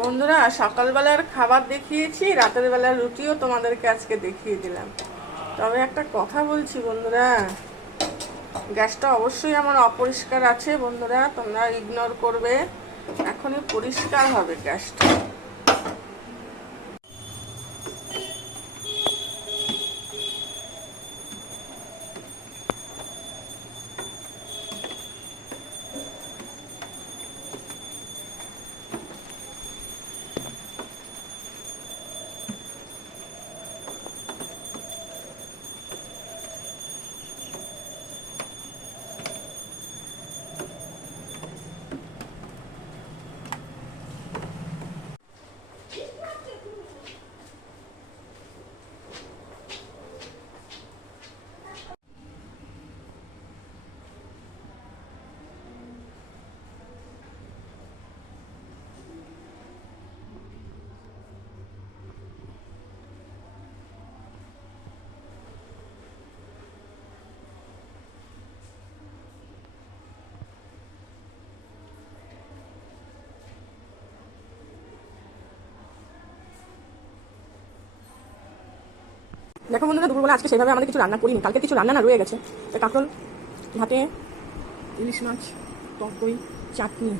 বন্ধুরা, সকালবেলার খাবার দেখিয়েছি, রাতের বেলার রুটিও তোমাদেরকে আজকে দেখিয়ে দিলাম। তবে একটা কথা বলছি বন্ধুরা, গ্যাসটা অবশ্যই আমার অপরিষ্কার আছে বন্ধুরা, তোমরা ইগনোর করবে, এখনই পরিষ্কার হবে গ্যাসটা। দেখো বন্ধুরা, দুপুরবেলা আজকে সেভাবে আমাদের কিছু রান্না করিনি। কালকে কিছু রান্না না রয়ে গেছে। কাঁকরোল, ভাতে, ইলিশ মাছ, টক দই, চাটনি।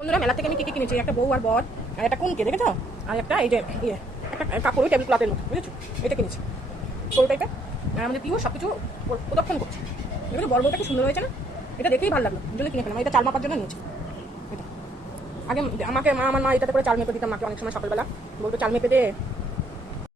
বন্ধুরা, মেলা থেকে আমি কি কি কিনেছি? একটা বউ আর বর, আর একটা কুনকে, দেখেছ? আর একটা এই যে ইয়ে একটা কাপড় টেবিল ক্লথের মতো, বুঝেছ? এটা কিনেছি। কোল টাইপের আর আমাদের প্রিয় সব কিছু প্রদক্ষণ করছে। দেখেছ? বড় বউটা কি সুন্দর হয়েছে না? এটা দেখেই ভালো লাগল। জন্য কিনে ফেলাম এটা চাল মাপার জন্য নিয়েছি। এটা। আগে আমাকে মা, আমার মা এটাতে করে চাল মেপে দিতাম মাকে অনেক সময় সকালবেলা। বলতো চাল মেপে দে